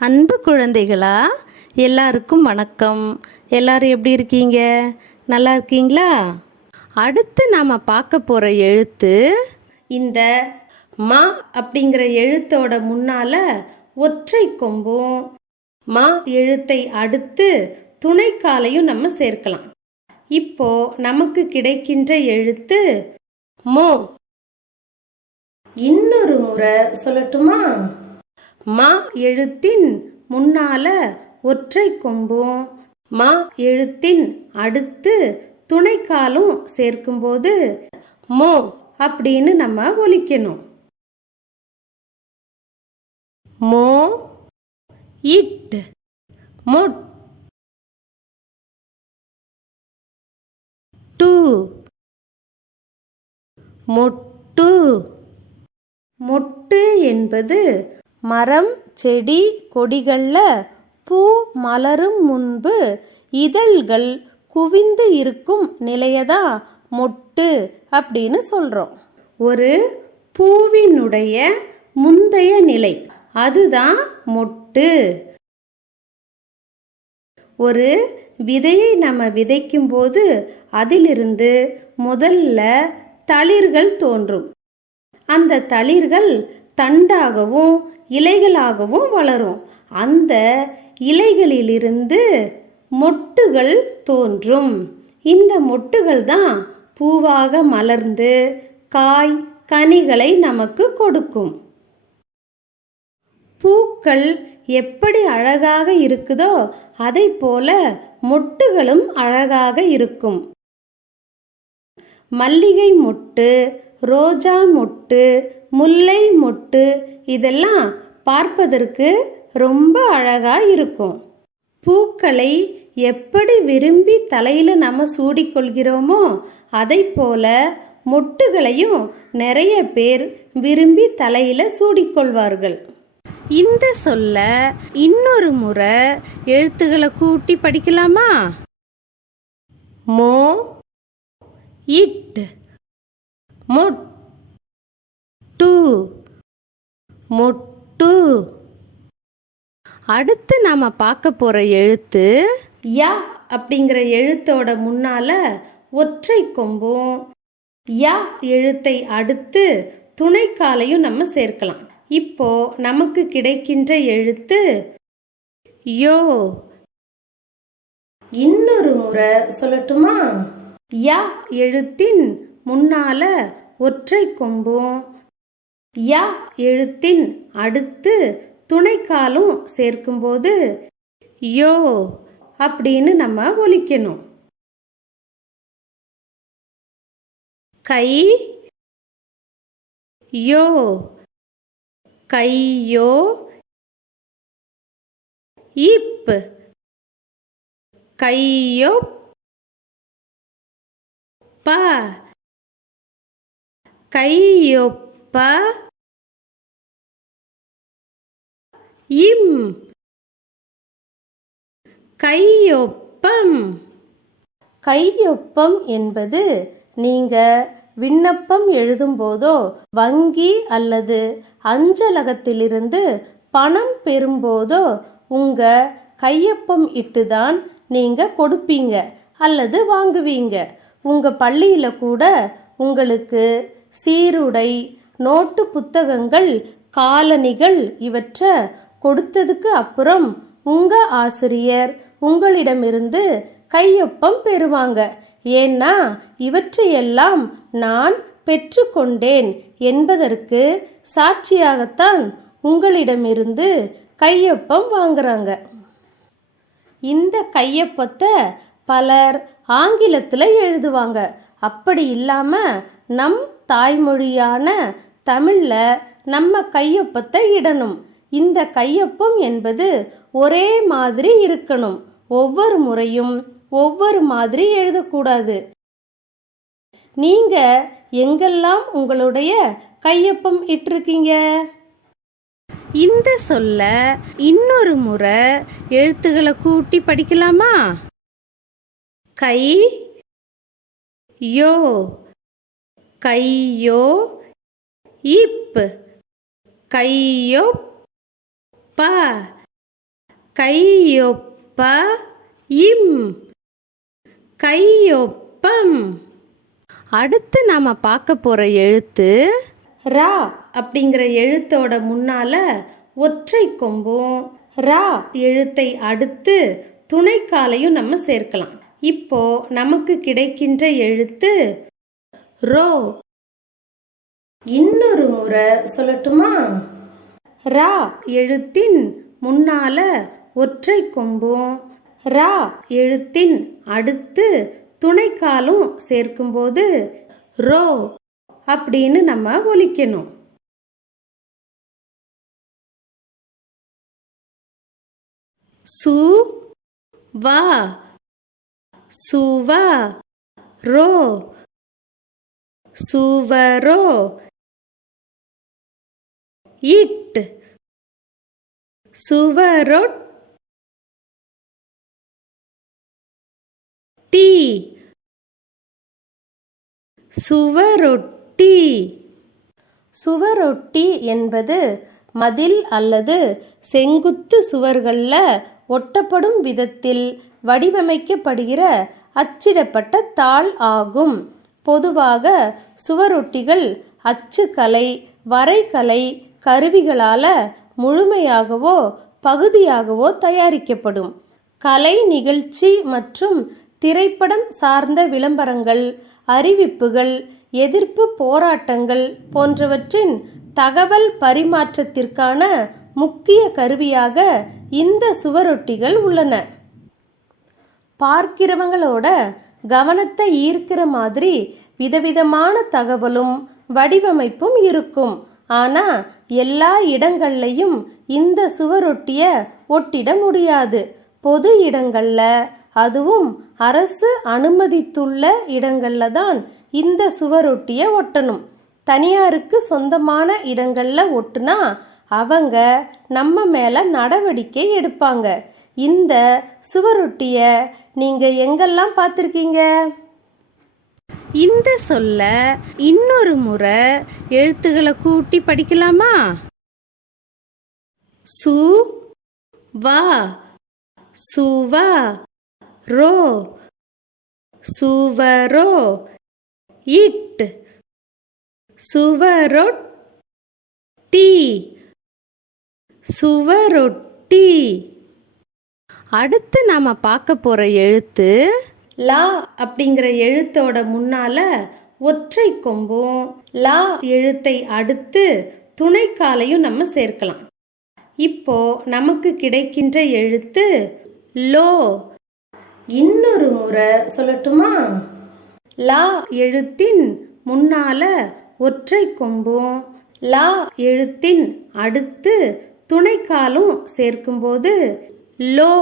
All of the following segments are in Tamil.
அன்பு குழந்தைகளா எல்லாருக்கும் வணக்கம். எல்லாரும் எப்படி இருக்கீங்க? நல்லா இருக்கீங்களா? அடுத்து நாம் பார்க்க போகிற எழுத்து இந்த மா அப்படிங்கிற எழுத்தோட முன்னால ஒற்றை கொம்பும் மா எழுத்தை அடுத்து துணைக்காலையும் நம்ம சேர்க்கலாம். இப்போ நமக்கு கிடைக்கின்ற எழுத்து மோ. இன்னொரு முறை சொல்லட்டுமா? மா எழுத்தின் முன்னால ஒற்றை கொம்பும் மா எழுத்தின் அடுத்து துணைக்காலும் சேர்க்கும்போது மோ அப்படின்னு நம்ம ஒலிக்கணும். மோ இட் மொட் டு மொட்டு. மொட்டு என்பது மரம் செடி கொடிகள்ல பூ மலரும் முன்பு இதழ்கள் குவிந்து இருக்கும் நிலையதான் மொட்டு அப்படின்னு சொல்றோம். ஒரு பூவினுடைய முந்தைய நிலை அதுதான் மொட்டு. ஒரு விதையை நம்ம விதைக்கும் போது அதிலிருந்து முதல்ல தளிர்கள் தோன்றும். அந்த தளிர்கள் தண்டாகவும் இலைகளாகவும் வளரும். அந்த இலைகளிலிருந்து மொட்டுகள் தோன்றும். இந்த மொட்டுகள் தான் பூவாக மலர்ந்து காய் கனிகளை நமக்கு கொடுக்கும். பூக்கள் எப்படி அழகாக இருக்குதோ அதை போல மொட்டுகளும் அழகாக இருக்கும். மல்லிகை மொட்டு ரோஜா மொட்டு முல்லை மொட்டு இதெல்லாம் பார்ப்பதற்கு ரொம்ப அழகாக இருக்கும். பூக்களை எப்படி விரும்பி தலையில் நம்ம சூடிக்கொள்கிறோமோ அதை போல மொட்டுகளையும் நிறைய பேர் விரும்பி தலையில் சூடிக்கொள்வார்கள். இந்த சொல்ல இன்னொரு முறை எழுத்துக்களை கூட்டி படிக்கலாமா? மோ இட். மொட் டு. மொட்டு அடுத்து நாம பார்க்க போற எழுத்து யா அப்படிங்கிற எழுத்தோட முன்னால ஒற்றை கொம்பும். யா எழுத்தை அடுத்து துணைக்காலையும் நம்ம சேர்க்கலாம். இப்போ நமக்கு கிடைக்கின்ற எழுத்து யோ. இன்னொரு முறை சொல்லட்டுமா? யா எழுத்தின் முன்னால ஒற்றை கொம்பும். யா எழுத்தின் அடுத்து துணைக்காலும் சேர்க்கும்போது யோ அப்படின்னு நம்ம ஒலிக்கணும். கை யோ கையோ இப் கையோ ப கையொப்ப இம். கையொப்பம். கையொப்பம் என்பது நீங்க விண்ணப்பம் எழுதும்போதோ வங்கி அல்லது அஞ்சலகத்திலிருந்து பணம் பெறும்போதோ உங்க கையொப்பம் இட்டுதான் நீங்க கொடுப்பீங்க அல்லது வாங்குவீங்க. உங்க பள்ளியில கூட உங்களுக்கு சீருடை நோட்டு புத்தகங்கள் காலணிகள் இவற்றை கொடுத்ததுக்கு அப்புறம் உங்க ஆசிரியர் உங்களிடமிருந்து கையொப்பம் பெறுவாங்க. ஏன்னா இவற்றையெல்லாம் நான் பெற்றுக்கொண்டேன் என்பதற்கு சாட்சியாகத்தான் உங்களிடமிருந்து கையொப்பம் வாங்குறாங்க. இந்த கையொப்பத்தை பலர் ஆங்கிலத்தில் எழுதுவாங்க. அப்படி இல்லாம நம் தாய்மொழியான தமிழில் நம்ம கையொப்பத்தை இடணும். இந்த கையொப்பம் என்பது ஒரே மாதிரி இருக்கணும். ஒவ்வொரு முறையும் ஒவ்வொரு மாதிரி எழுதக்கூடாது. நீங்க எங்கெல்லாம் உங்களுடைய கையொப்பம் இட்டிருக்கீங்க? இந்த சொல்ல இன்னொரு முறை எழுத்துக்களை கூட்டி படிக்கலாமா? கை யோ கையோ இப் கையோ ப. கையொப்ப இம். கையொப்பம். அடுத்து நாம் பார்க்க போகிற எழுத்து ரா அப்படிங்கிற எழுத்தோட முன்னால ஒற்றை கொம்பும். ரா எழுத்தை அடுத்து துணைக்காலையும் நம்ம சேர்க்கலாம். இப்போ நமக்கு கிடைக்கின்ற எழுத்து ரோ. இன்னொரு முறை சொல்லட்டுமா? ரா எழுத்தின் முன்னால ஒற்றை கொம்பும் ரா எழுத்தின் அடுத்து துணைக்காலும் சேர்க்கும்போது ரோ அப்படின்னு நம்ம ஒலிக்கணும். சு வா சுவா ரோ சுவரோ? இட். சுவரொட் டீ. சுவரொட்டி. சுவரொட்டி என்பது மதில் அல்லது செங்குத்து சுவர்களில் ஒட்டப்படும் விதத்தில் வடிவமைக்கப்படுகிற அச்சிடப்பட்ட தாள் ஆகும். பொதுவாக சுவரொட்டிகள் அச்சுக்கலை வரைகலை கருவிகளால் முழுமையாகவோ பகுதியாகவோ தயாரிக்கப்படும். கலை நிகழ்ச்சி மற்றும் திரைப்படம் சார்ந்த விளம்பரங்கள் அறிவிப்புகள் எதிர்ப்பு போராட்டங்கள் போன்றவற்றின் தகவல் பரிமாற்றத்திற்கான முக்கிய கருவியாக இந்த சுவரொட்டிகள் உள்ளன. பார்க்கிறவங்களோட கவனத்தை ஈர்க்கிற மாதிரி விதவிதமான தகவலும் வடிவமைப்பும் இருக்கும். ஆனா எல்லா இடங்கள்லையும் இந்த சுவரொட்டிய ஒட்டிட முடியாது. பொது இடங்கள்ல அதுவும் அரசு அனுமதித்துள்ள இடங்கள்ல தான் இந்த சுவரொட்டிய ஒட்டணும். தனியாருக்கு சொந்தமான இடங்கள்ல ஒட்டுனா அவங்க நம்ம மேல நடவடிக்கை எடுப்பாங்க. இந்த சுவரொட்டிய நீங்க எங்கெல்லாம் பார்த்துருக்கீங்க? இந்த சொல்ல இன்னொரு முறை எழுத்துக்களை கூட்டி படிக்கலாமா? சு வா சுவா ரோ சுவரோ இட் சுவரொட் டி சுவரொட்டி. அடுத்து நாம பார்க்க போற எழுத்து லா அப்படிங்கிற எழுத்தோட முன்னால ஒற்றை கொம்பும் லா எழுத்தை அடுத்து துணைக்காலையும் நம்ம சேர்க்கலாம். இப்போ நமக்கு கிடைக்கின்ற எழுத்து லோ. இன்னொரு முறை சொல்லட்டுமா? லா எழுத்தின் முன்னால ஒற்றை கொம்பும் லா எழுத்தின் அடுத்து துணைக்காலும் சேர்க்கும்போது லோ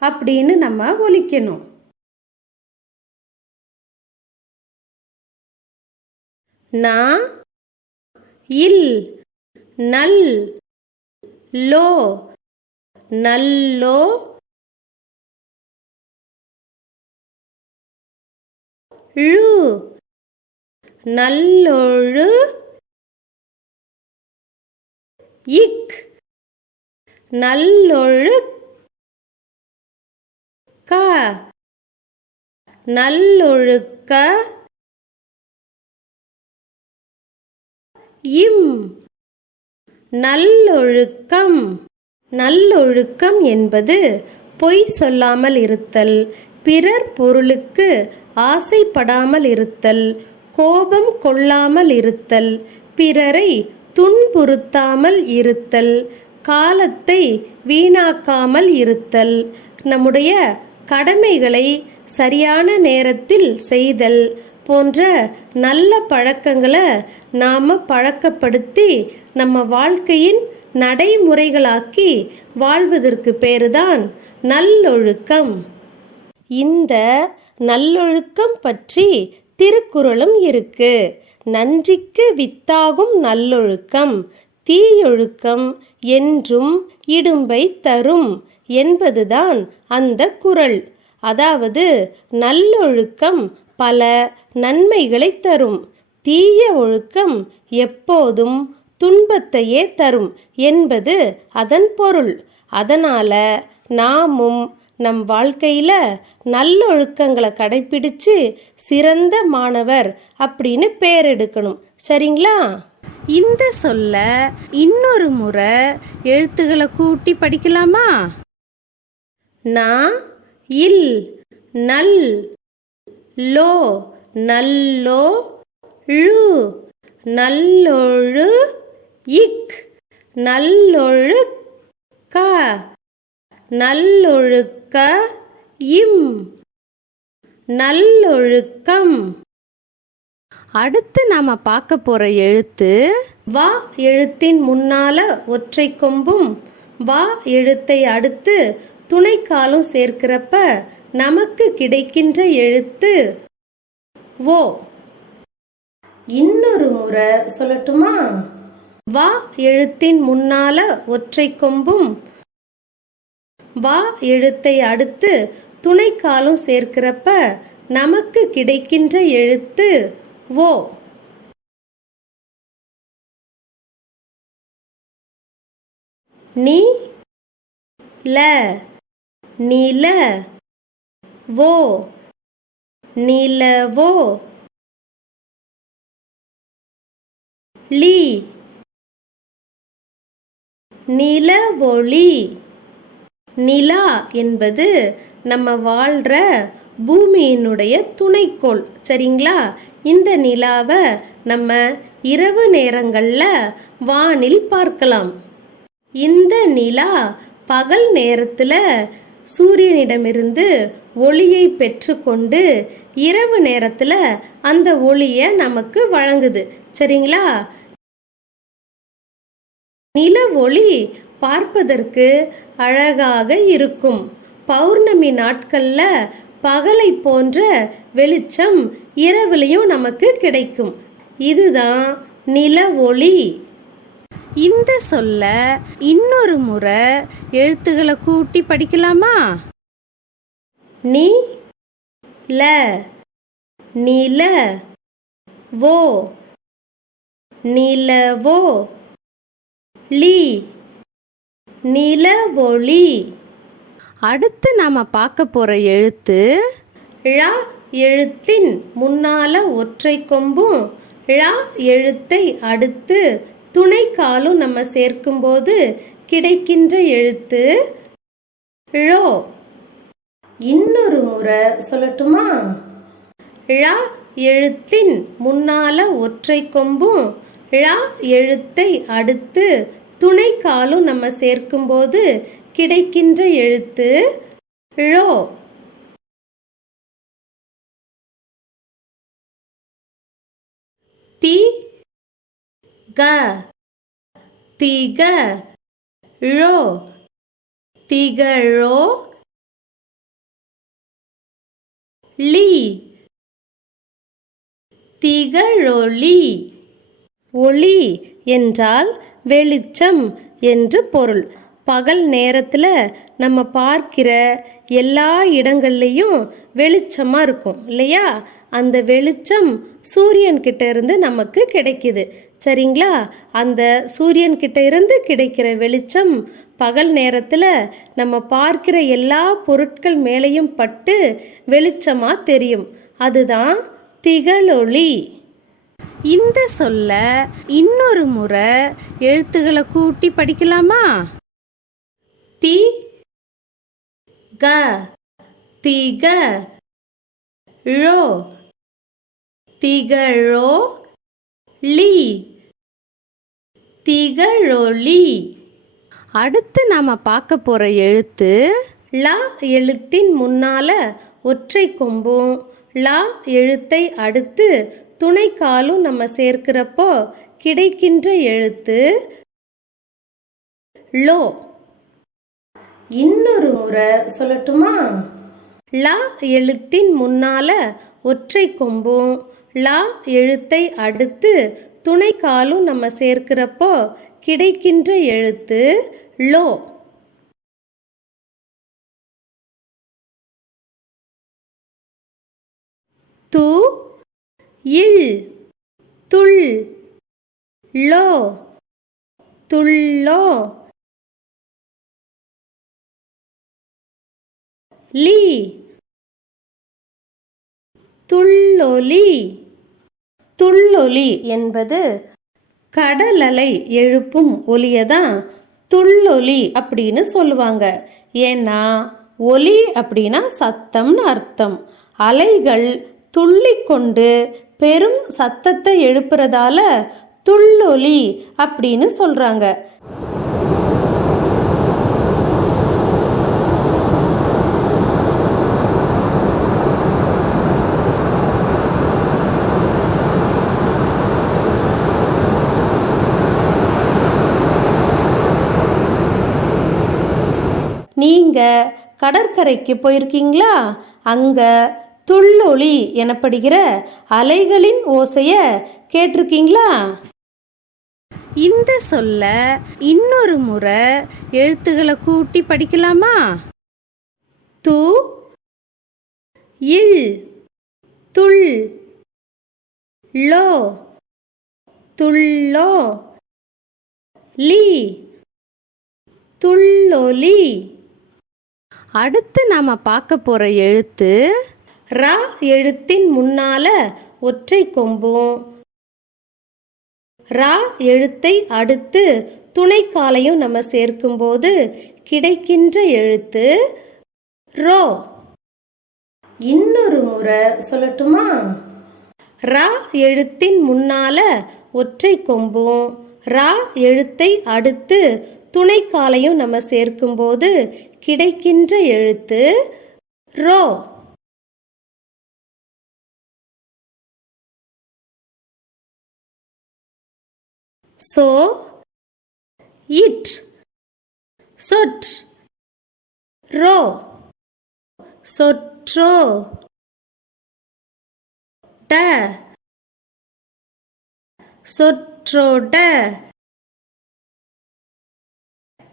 அப்படின்னு நம்ம ஒலிக்கணும். நா இல் நல் லோ நல்லோ ழு நல்லொழு இக் நல்லொழுக் க நல்லொழுக்க இம் நல்லொழுக்கம். நல்லொழுக்கம் என்பது பொய் சொல்லாமல் இருத்தல் பிறர் பொருளுக்கு ஆசைப்படாமல் இருத்தல் கோபம் கொள்ளாமல் இருத்தல் பிறரை துன்புறுத்தாமல் இருத்தல் காலத்தை வீணாக்காமல் இருத்தல். நம்முடைய கடமைகளை சரியான நேரத்தில் செய்தல் போன்ற நல்ல பழக்கங்களை நாம் பழக்கப்படுத்தி நம்ம வாழ்க்கையின் நடைமுறைகளாக்கி வாழ்வதற்கு பேருதான் நல்லொழுக்கம். இந்த நல்லொழுக்கம் பற்றி திருக்குறளும் இருக்கு. நன்றிக்கு வித்தாகும் நல்லொழுக்கம் தீயொழுக்கம் என்றும் இடும்பை தரும். என்பதுதான் அந்த குறள் அதாவது நல்லொழுக்கம் பல நன்மைகளை தரும். தீய ஒழுக்கம் எப்போதும் துன்பத்தையே தரும் என்பது அதன் பொருள். அதனால நாமும் நம் வாழ்க்கையில நல்லொழுக்கங்களை கடைபிடிச்சு சிறந்த மாணவர் அப்படின்னு பேர் எடுக்கணும். சரிங்களா? இந்த சொல்ல இன்னொரு முறை எழுத்துக்களை கூட்டி படிக்கலாமா? நா இல் நல் லோ நல்லோ ழு நல்லொழு இக் நல்லொழு க நல்லொழுக்க இம் நல்லொழுக்கம். அடுத்து நாம பார்க்க போற எழுத்து வா எழுத்தின் முன்னால ஒற்றை கொம்பும் வா எழுத்தை அடுத்து துணைக்காலும் சேர்க்கிறப்ப நமக்கு கிடைக்கின்ற எழுத்து ஓ. இன்னொரு முறை சொல்லட்டுமா? வா எழுத்தின் முன்னால ஒற்றை கொம்பும். வா எழுத்தை அடுத்து துணைக்காலும் சேர்க்கிறப்ப நமக்கு கிடைக்கின்ற எழுத்து ஓ. நீ ல. நீல வோ. நிலவோ லீ. நிலவொளி நிலா என்பது நம்ம வாழ்ற பூமியினுடைய துணைக்கோள். சரிங்களா? இந்த நிலாவை நம்ம இரவு நேரங்களில் வானில் பார்க்கலாம். இந்த நிலா பகல் நேரத்தில் சூரியனிடமிருந்து ஒளியை பெற்றுக்கொண்டு இரவு நேரத்தில் அந்த ஒளியை நமக்கு வழங்குது. சரிங்களா? நில ஒளி பார்ப்பதற்கு அழகாக இருக்கும். பௌர்ணமி நாட்கள்ல பகலை போன்ற வெளிச்சம் இரவுலையும் நமக்கு கிடைக்கும். இதுதான் நில ஒளி. இந்த சொல்ல இன்னொரு முறை எழுத்துக்களை கூட்டி படிக்கலாமா? நீ ல நீல வோ நீலவோ லீ நிலவொளி அடுத்து நாம பார்க்க போற எழுத்து ழ எழுத்தின் முன்னால ஒற்றை கொம்பும் ழ எழுத்தை அடுத்து துணை காலும் நம்ம சேர்க்கும்போது கிடைக்கின்ற எழுத்து ழோ. இன்னொரு முறை சொல்லட்டுமா? ழா எழுத்தின் முன்னால ஒற்றை கொம்பும் ழா எழுத்தை அடுத்து துணை காலும் நம்ம சேர்க்கும்போது கிடைக்கின்ற எழுத்து ழோ. தி க திக ழோ திகழோ லீ திகழொளி ஒளி என்றால் வெளிச்சம் என்று பொருள். பகல் நேரத்தில் நம்ம பார்க்கிற எல்லா இடங்கள்லையும் வெளிச்சமாக இருக்கும் இல்லையா? அந்த வெளிச்சம் சூரியன்கிட்ட இருந்து நமக்கு கிடைக்குது. சரிங்களா? அந்த சூரியன் கிட்ட இருந்து கிடைக்கிற வெளிச்சம் பகல் நேரத்தில் நம்ம பார்க்கிற எல்லா பொருட்கள் மேலேயும் பட்டு வெளிச்சமாக தெரியும். அதுதான் திகழொளி. இந்த சொல்ல இன்னொரு முறை எழுத்துக்களை கூட்டி படிக்கலாமா? தி க திக ழோ திகழோ லீ. திகழொளி அடுத்து நாம பார்க்க போற எழுத்து லா எழுத்தின் முன்னால ஒற்றை கொம்பும் லா எழுத்தை அடுத்து துணை காலும் நம்ம சேர்க்கிறப்போ கிடைக்கின்ற எழுத்து லோ. இன்னொரு முறை சொல்லட்டுமா? லா எழுத்தின் முன்னால ஒற்றை கொம்பும் லா எழுத்தை அடுத்து துணை காலும் நம்ம சேர்க்கிறப்போ கிடைக்கின்ற எழுத்து லோ. து இல் துள் லோ. துள்ளோ. லி. துள்ளொலி. துள்ளொலி என்பது கடலலை எழுப்பும் ஒலியை தான் துள்ளொலி அப்படின்னு சொல்லுவாங்க. ஏன்னா ஒலி அப்படின்னா சத்தம்னு அர்த்தம். அலைகள் துள்ளிக்கொண்டு பெரும் சத்தத்தை எழுப்புறதால துள்ளொலி அப்படின்னு சொல்றாங்க நீங்க கடற்கரைக்கு போயிருக்கீங்களா? அங்க துள்ளொளி எனப்படுகிற அலைகளின் ஓசைய கேட்டிருக்கீங்களா? இந்த சொல்ல இன்னொரு முறை எழுத்துக்களை கூட்டி படிக்கலாமா? து இல் துள் லோ துள்ளோ லீ துள்ளொலி அடுத்து நாம் பார்க்க போகிற எழுத்து ரா எழுத்தின் முன்னால ஒற்றை கொம்பும் ரா எழுத்தை அடுத்து துணைக்காலையும் நம்ம சேர்க்கும்போது கிடைக்கின்ற எழுத்து ரோ. இன்னொரு முறை சொல்லட்டுமா? ரா எழுத்தின் முன்னால ஒற்றை கொம்பும் ரா எழுத்தை அடுத்து துணைக்காலையும் நம்ம சேர்க்கும்போது கிடைக்கின்ற எழுத்து ரோ. சோ இட். சொட் ரோ. சொற்றோ. ட. சொற்றோட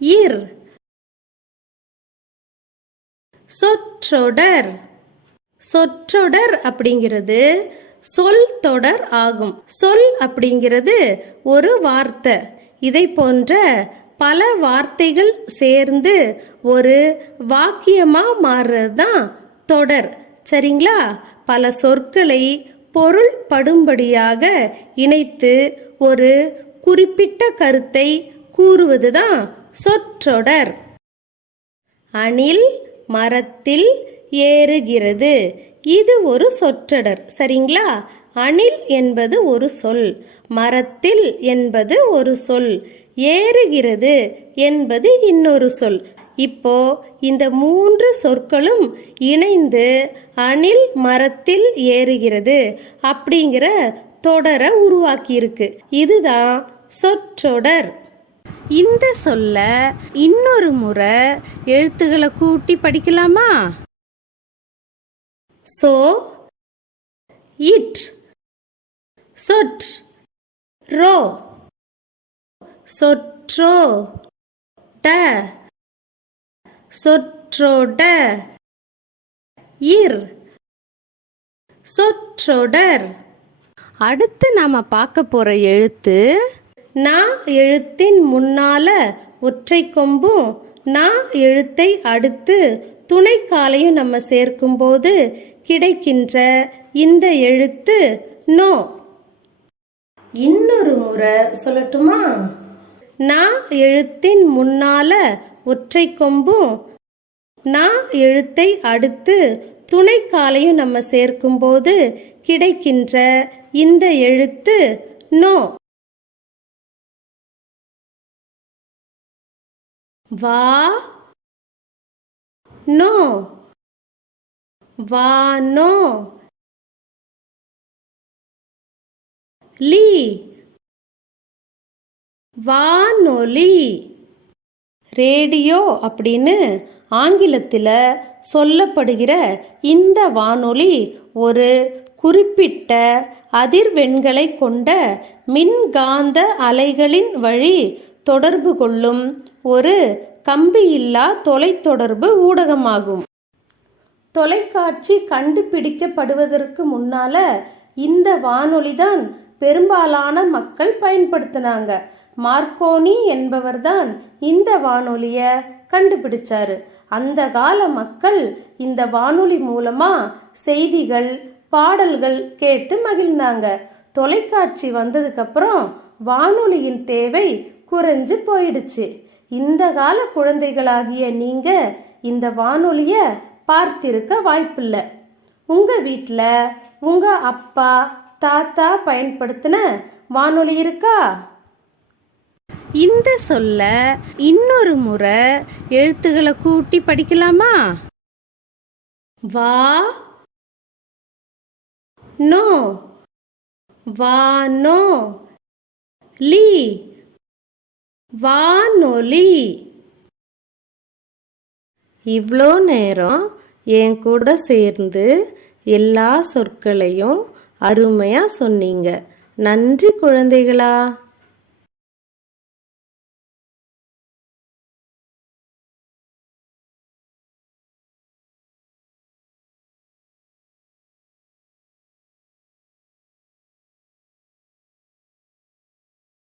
இர். சொற்றொடர். சொற்றொடர் அப்படிங்கிறது சொல் தொடர் ஆகும். சொல் அப்படிங்கிறது ஒரு வார்த்தை. இதை போன்ற பல வார்த்தைகள் சேர்ந்து ஒரு வாக்கியமாக மாறுறது தான் தொடர். சரிங்களா? பல சொற்களை பொருள் படும்படியாக இணைத்து ஒரு குறிப்பிட்ட கருத்தை கூறுவதுதான் சொற்றொடர். அணில் மரத்தில் ஏறுகிறது. இது ஒரு சொற்றொடர். சரிங்களா? அணில் என்பது ஒரு சொல். மரத்தில் என்பது ஒரு சொல். ஏறுகிறது என்பது இன்னொரு சொல். இப்போ இந்த மூன்று சொற்களும் இணைந்து அணில் மரத்தில் ஏறுகிறது அப்படிங்கிற தொடரை உருவாக்கியிருக்கு. இதுதான் சொற்றொடர். இந்த சொல்ல இன்னொரு முறை எழுத்துக்களை கூட்டி படிக்கலாமா? சோ இட். சொட் ரோ. சொற்றோ ட. சொற்றொட இர். சொற்றொடர். அடுத்து நாம பார்க்க போற எழுத்து நா எழுத்தின் முன்னால ஒற்றை கொம்பும் நா எழுத்தை அடுத்து துணைக்காலையும் நம்ம சேர்க்கும்போது கிடைக்கின்ற இந்த எழுத்து நோ. இன்னொரு முறை சொல்லட்டுமா? நா எழுத்தின் முன்னால ஒற்றை கொம்பும் நா எழுத்தை அடுத்து துணைக்காலையும் நம்ம சேர்க்கும்போது கிடைக்கின்ற இந்த எழுத்து நோ. வா நோ. வானோ லீ. வானொலி ரேடியோ அப்படின்னு ஆங்கிலத்தில் சொல்லப்படுகிற இந்த வானொலி ஒரு குறிப்பிட்ட அதிர்வெண்களை கொண்ட மின்காந்த அலைகளின் வழி தொடர்பு கொள்ளும் ஒரு கம்பியில்லா தொலைத்தொடர்பு ஊடகமாகும். தொலைக்காட்சி கண்டுபிடிக்கப்படுவதற்கு முன்னால இந்த வானொலி தான் பெரும்பாலான மக்கள் பயன்படுத்தினாங்க. மார்க்கோனி என்பவர்தான் இந்த வானொலிய கண்டுபிடிச்சாரு. அந்த கால மக்கள் இந்த வானொலி மூலமா செய்திகள் பாடல்கள் கேட்டு மகிழ்ந்தாங்க. தொலைக்காட்சி வந்ததுக்கு அப்புறம் வானொலியின் தேவை குறைஞ்சு போயிடுச்சு. இந்த கால குழந்தைகளாகிய நீங்க இந்த வானொலிய பார்த்திருக்க வாய்ப்பில்லை. உங்க வீட்டில் உங்க அப்பா தாத்தா பயன்படுத்தின வானொலி இருக்கா? இந்த சொல்ல இன்னொரு முறை எழுத்துக்களை கூட்டி படிக்கலாமா? வா நோ வானோ லி வானொலி. இவ்வளோ நேரம் என் கூட சேர்ந்து எல்லா சொற்களையும் அருமையாக சொன்னீங்க. நன்றி குழந்தைகளா.